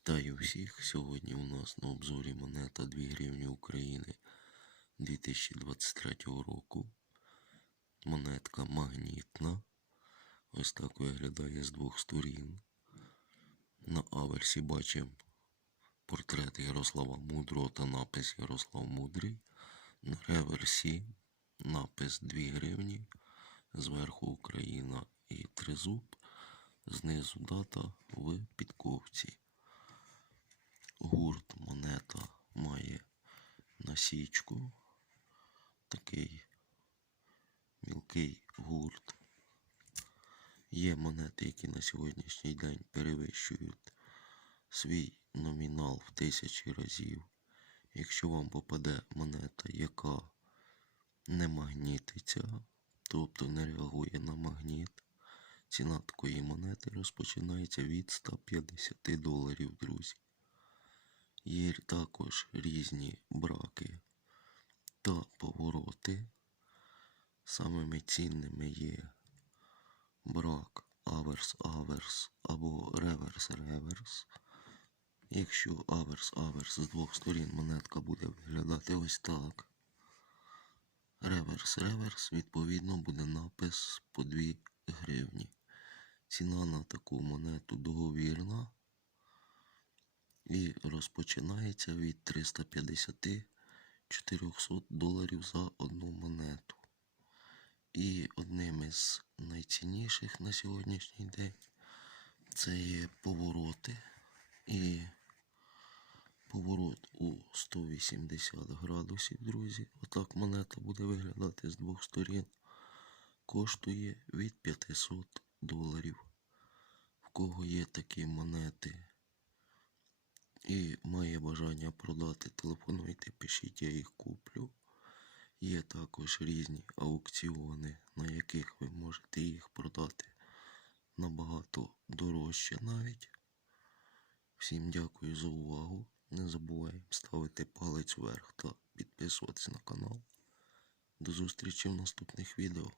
Вітаю всіх! Сьогодні у нас на обзорі монета 2 гривні України 2023 року. Монетка магнітна. Ось так виглядає з двох сторін. На аверсі бачимо портрет Ярослава Мудрого та напис Ярослав Мудрий. На реверсі напис 2 гривні. Зверху Україна і тризуб. Знизу дата в підковці. Гурт монета має насічку. Такий мілкий гурт. Є монети, які на сьогоднішній день перевищують свій номінал в тисячі разів. Якщо вам попаде монета, яка не магнітиться, тобто не реагує на магніт, ціна такої монети розпочинається від 150 доларів, друзі. Є також різні браки та повороти. Самими цінними є брак аверс-аверс або реверс-реверс. Якщо аверс-аверс з двох сторін монетка буде виглядати ось так. Реверс-реверс, відповідно, буде напис по 2 гривні. Ціна на таку монету договірна і розпочинається від 350-400 доларів за одну монету. І одним із найцінніших на сьогоднішній день це є повороти. І поворот у 180 градусів, друзі. Отак монета буде виглядати з двох сторін. Коштує від 500 доларів. В кого є такі монети і має бажання продати, телефонуйте, пишіть, я їх куплю. Є також різні аукціони, на яких ви можете їх продати набагато дорожче навіть. Всім дякую за увагу. Не забуваємо ставити палець вверх та підписуватись на канал. До зустрічі в наступних відео.